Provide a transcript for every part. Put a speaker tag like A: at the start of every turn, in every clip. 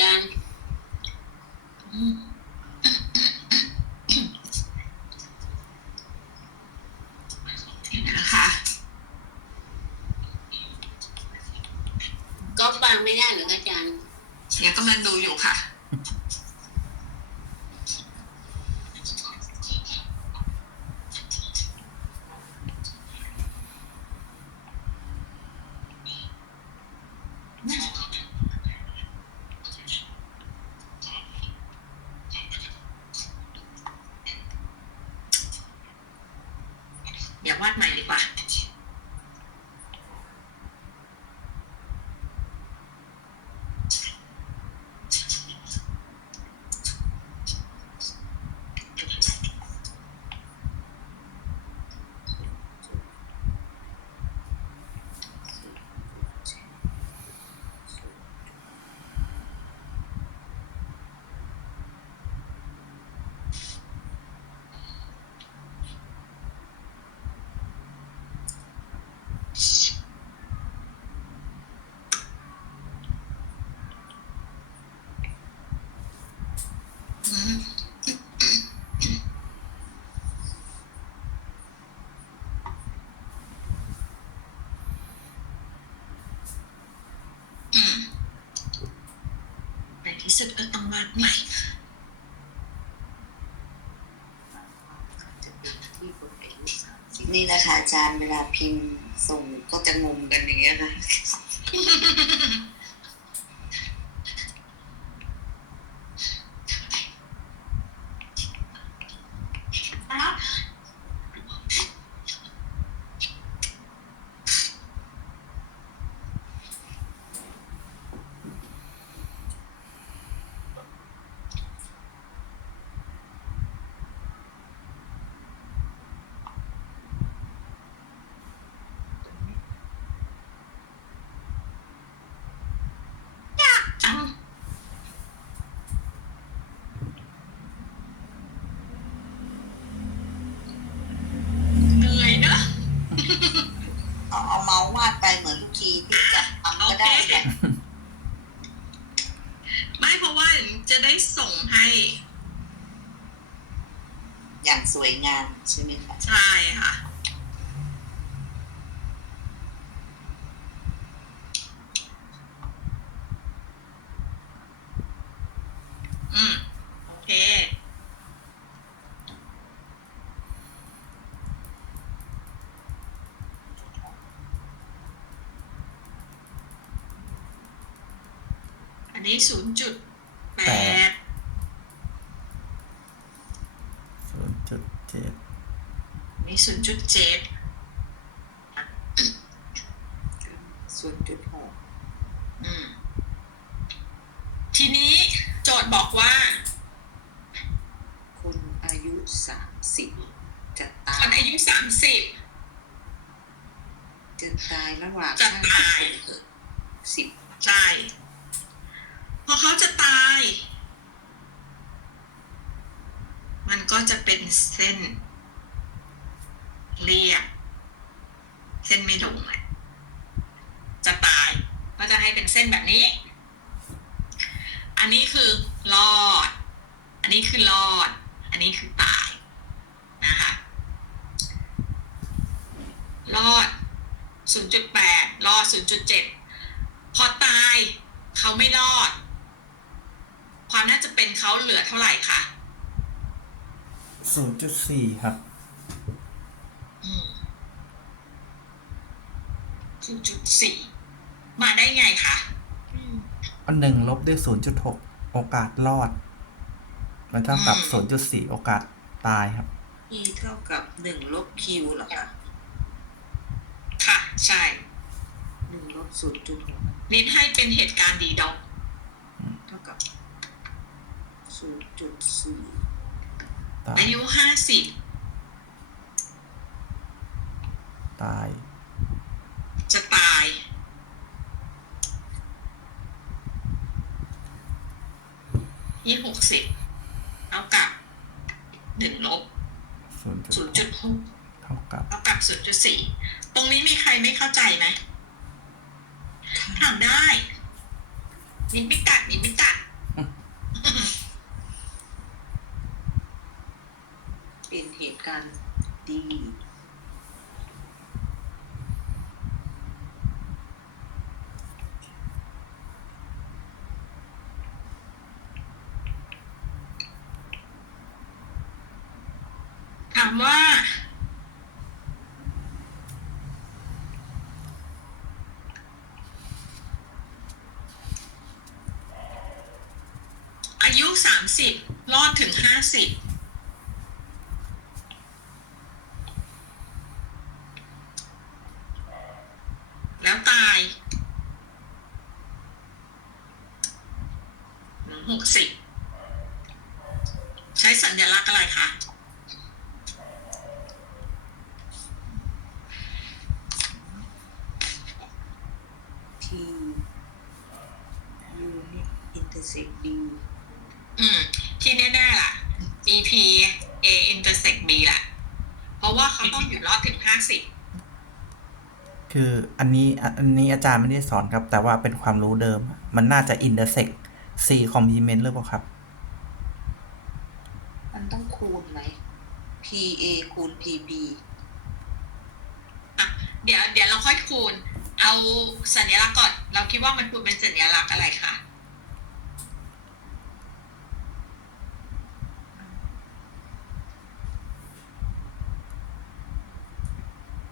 A: ญาดเอาค่ะอาจารย์
B: นะคะ
A: ก็ฟังไม่ได้หรือคะอาจารย์
B: เนี่ยกำลังดูอยู่ค่ะ ววาดใหม่ดีกว่า อืมในที่ สุดก็ต้องวาดใหม่
C: นี่นะคะอาจารย์เวลาพิมพ์ส่งก็จะงงกันอย่างเงี้ยนะ
B: จังเหนื่อยนะ
C: เอาเอาเมาส์วาดไปเหมือนทุกทีที่จะทำ
B: โอ
C: ก็
B: เค
C: ได้ค่ะ
B: ไม่เพราะว่าจะได้ส่งให้
C: อย่าง สวยงามใช่ไหมคะ
B: ใช่ค่ะ อืม โอเค อันนี้ศูนย์จุดแป
D: แป
B: ด
D: ด ศูนย์จุดเจ็ด
B: นี่ศูนย์ จุดเจ็ด
C: ส่วนจุดหก
B: อืมทีนี้โจทย์บอกว่า
C: คนอายุสามสิบจะตา
B: คน
C: ย
B: อายุสามสิบ
C: จะตายระหว่าง
B: จะตาย
C: สิบ
B: ใช่พอเขาจะตาย มันก็จะเป็นเส้น เรียบเส้นไม่ลงอะจะตาย ก็จะให้เป็นเส้นแบบนี้ อันนี้คือรอด อันนี้คือรอด อันนี้คือตายนะคะ รอด 0.8 รอด 0.7 พอตายเขาไม่รอด ความน่าจะเป็นเขาเหลือเท่าไหร่คะ
D: ศูนย์จุดสี่ครับ
B: อืม 0.4มาได้ไงคะ
D: อันหนึ่งลบด้วยศูนย์จุดหกโอกาสรอด มันเท่ากับศูนย์จุดสี่โอกาสตายครับ
C: e เท่ากับหนึ่งลบ q เหรอคะ
B: ค่ะ ใช่
C: หนึ่งลบศูนย์จุดหก
B: นิดให้เป็นเหตุการณ์ดีด็อก
C: เท่ากับศูนย์จุดสี่
D: ตาย
B: อายุห้าสิบ
D: ตาย
B: จะตาย ยี่หกสิบเท่ากับหนึ่งลบ
D: ศูนย์
B: ศูนย์
D: จุ
B: จุ
D: ด
B: ดหก
D: เท่ากับ
B: เท่ากับศูนย์จุดสี่ตรงนี้มีใครไม่เข้าใจไหมถามได้มินไม่กัดมินไม่กัด
C: เป็นเหตุการณ์ดี
B: ถามว่า อายุสามสิบรอดถึงห้าสิบแล้วตายหกสิบใช้สัญลักษณ์อะไรคะ
C: ทียูนิ อินเตอร์เซ็กดี
B: อืม ที่แน่ๆล่ะ EP A intersect B ล่ะ เพราะว่าเขาต้องอยู่รอดถึงห้าสิบ
D: คืออันนี้อันนี้อาจารย์ไม่ได้สอนครับ แต่ว่าเป็นความรู้เดิม มันน่าจะ intersect C complement หรือเปล่าครับ
C: มันต้องคูณไหม PA คูณ PB
B: เดี๋ยวเดี๋ยวเราค่อยคูณ เอาสัญลักษณ์ก่อน เราคิดว่ามันควรเป็นสัญลักษณ์อะไรคะ
C: สัญลักษณ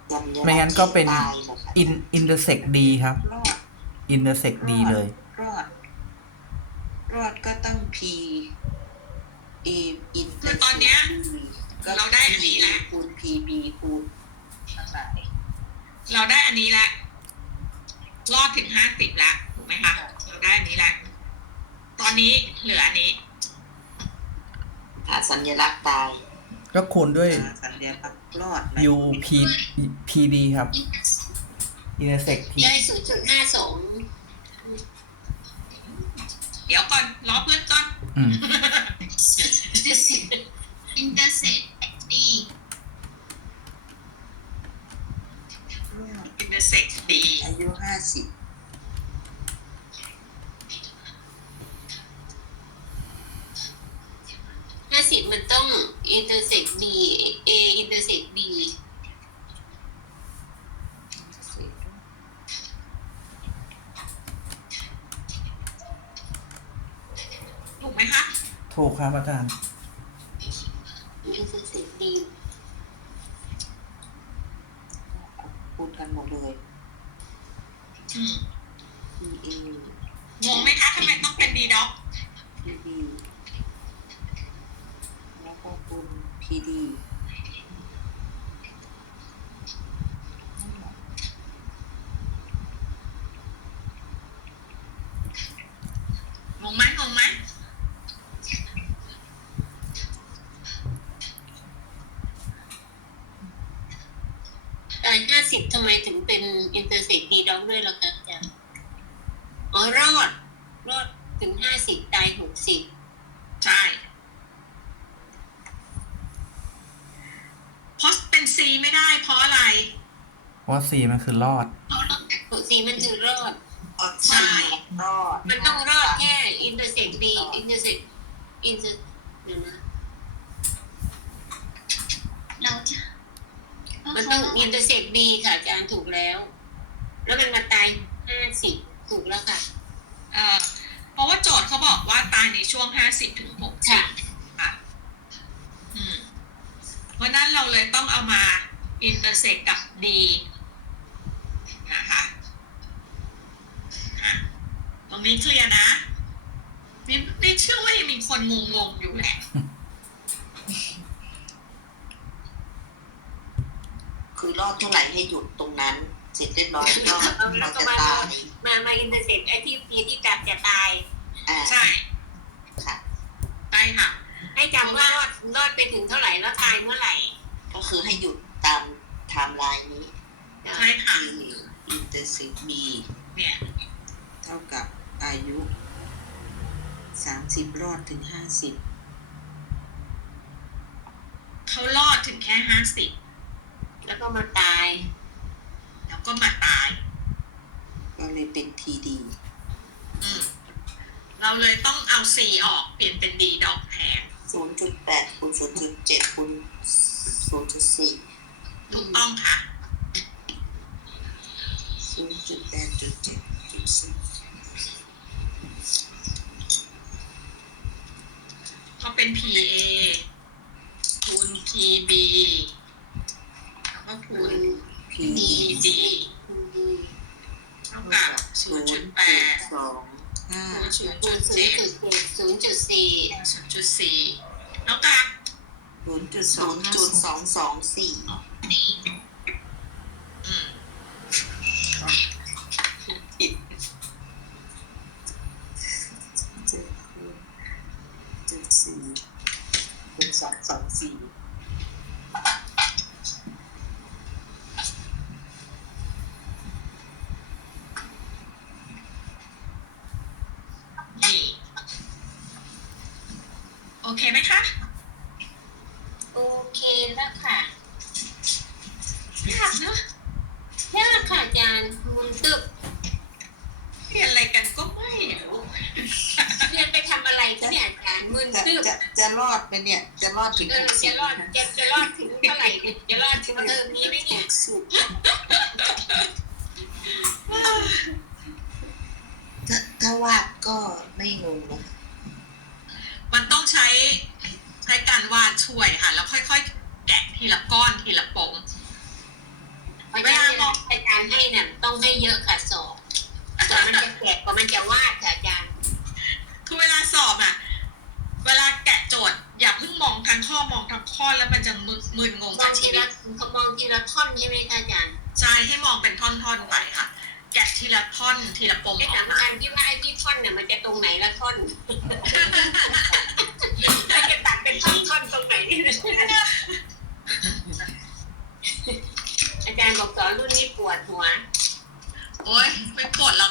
C: ์
D: ไม่งั้นก็เป็น
C: ตายเหรอคะ
D: in intersect D ครับ
C: รอด
D: intersect D เลย
C: รอด รอดก็ต้อง P A อินเตอ
B: คือ
C: ร์
B: ตอนเนี้ย
C: ก็
B: เราได้อันนี้แล้ว
C: คูณ PB คูณทั้งหลาย
B: เราได้อันนี้ละรอดถึงห้าสิบละถูกไหมคะเราได้อันนี้ละตอนนี้เหลืออันนี้
C: หาสัญลักษณ์ตาย
D: ก็คูณด้วย
C: หาสัญลักษณ์รอดไหม
D: U P P D ครับ intersect P
A: ได้ศูนย์จุดห้าสอง
B: เดี๋ยวก่อน รอเพื่อนก่อน
D: อืม
A: อินเตอร์เซ็ตดี
C: รอด
B: intersect B
C: อายุห้าสิบ
A: ห้าสิบมันต้องอินเตอร์เซ็ตดีเออินเตอร์เซ็ตดี
B: ถูกไหมคะ
D: ถูกครับอาจารย์
A: อินเตอร์เซ็ตดี
C: คูณกันหมดเลย
B: อืม
C: PA
B: งงไหมคะทำไมต้องเป็น D doc
C: PB แล้วก็คูณ PD
B: งงไหมงงไหม
A: ตายห้าสิบทำไมถึงเป็นอินเตอร์เซ็ตดีด็อกด้วยล่ะคะอาจารย์อ๋อรอด รอด ถึงห้าสิบตายหกสิบ
B: ใช่เพราะเป็น C ไม่ได้ เพราะอะไร
D: เพราะว่า C มันคือรอด
A: หกสิบมันคือรอด
B: ใช่
C: รอด
A: มันต้องรอดแค่อินเตอร์เซ็ตดีอินเตอร์เซ็ตอินเตอร์เดี๋ยวนะ
E: เราจะ
A: มันต้องอินเตอร์เซ็ตดีค่ะอาจารย์ถูกแล้ว แล้วมันมาตายห้าสิบถูกแล้วค่ะ
B: เอ่อเพ ราะว่าโจทย์เขาบอกว่าตายในช่วง50ถึง60
A: ค่ะ
B: ค่ะอืมเพราะนั้นเราเลยต้องเอามาอินเตอร์เซกกับ D นะคะอะตรงนี้เคลียร์นะนี่นี่เชื่อว่ายังมีคนงงๆอยู่แหละ
C: คือรอดเท่าไหร่ให้หยุดตรงนั้นเส ร็จเรียบร้อยก็
A: เอาแล้
C: เรา
A: วก็
C: จะ
A: มา
C: ตาย
A: มามาอินเตอร์เซ็ตไอ้ที่ปีที่กัดจะตาย
C: อ่า
B: ใช่
C: ค่ะ
B: ใช่ค่ะ
A: ให้จำว่ารอดรอดไปถึงเท่าไหร่แล้วตายเมื่อไหร่
C: ก็คือให้หยุดตามไทม์ไลน์นี้
B: ใช่ค่ะ
C: อินเตอร์ซิบี
B: เนี่ย
C: เท่ากับอายุสามสิบรอดถึงห้าสิบ
B: เขารอดถึงแค่50
A: แล้วก็มาตาย
B: แล้วก็มาตาย
C: ก็เลยเป็นทีดี
B: อืมเราเลยต้องเอา C ออกเปลี่ยนเป็น D ดอกแทน
C: ศูนย์จุดแปดคูณศูนย์จุดเจ็ดคูณศูนย์จุดสี่
B: ถูกต้องค่ะ
C: ศูนย์จุดแปดจุดเจ็ดจุดสี่
B: ก็เป็น PA คูณ PB แล้วก็คูณ
C: พี
B: PD เท่ากับ 0.8
C: ส องห้า
B: คูณ
A: ศูนย์จุดสี่ศูนย์จุดสี่
B: แล้วกัน
C: ศูนย์จุดสองจุดสองสองสี่
B: เคไหมคะ
A: โอเคแล้วค่ะ
B: ยากเนอะ
A: ยากค่ะอาจารย์มุนตึบ
B: เรียนอะไรกันก็ไม่รู้
A: เรียนไปทำอะไรคะเนี่ยอาจารย์มุน
C: จะ
A: ตึบ
C: จะจะรอดไหมเนี่ย จะรอดถึง
A: เออจะรอดจะจะรอดถึงเท่าไหร่เนี่ยจะรอดถึงเทอมนี้ไหมเนี่ย
C: ถ้าถ้าวาดก็ไม่งงนะ
B: มันต้องใช้ใช้การวาดช่วยค่ะ แล้วค่อยๆ แกะทีละก้อนทีละปม
A: เพราะฉะนั้นเนี่ยอาจารย์ให้เนี่ยต้องให้เยอะค่ะสอบกว่ามันจะแกะกว่ามันจะวาดค่ะอาจารย์
B: คือเวลาสอบอะเวลาแกะโจทย์ อย่าเพิ่งมองทั้งข้อมองทั้งข้อแล้วมันจะมึนมึนงง
A: มอ
B: กั
A: ง
B: บ
A: ที
B: ชีวิ
A: ละ
B: ต
A: เขามองทีละท่อนใช่ไหมคะอาจารย์
B: ใช่ให้มองเป็นท่อนๆไปค่ะ แกะทีละท่อนทีละปม
A: ไอ้
B: ออ
A: ถากมอา
B: มา
A: จารย์ที่ว่าไอ้ที่ท่อนเนี่ยมันจะตรงไหนละท่อนมันจะตัดเป็นท่อนๆตรงไหนนี่อาจารย์บอกสอนรุ่นนี้ปวดหัว
B: โอ๊ยไม่ปวดหรอก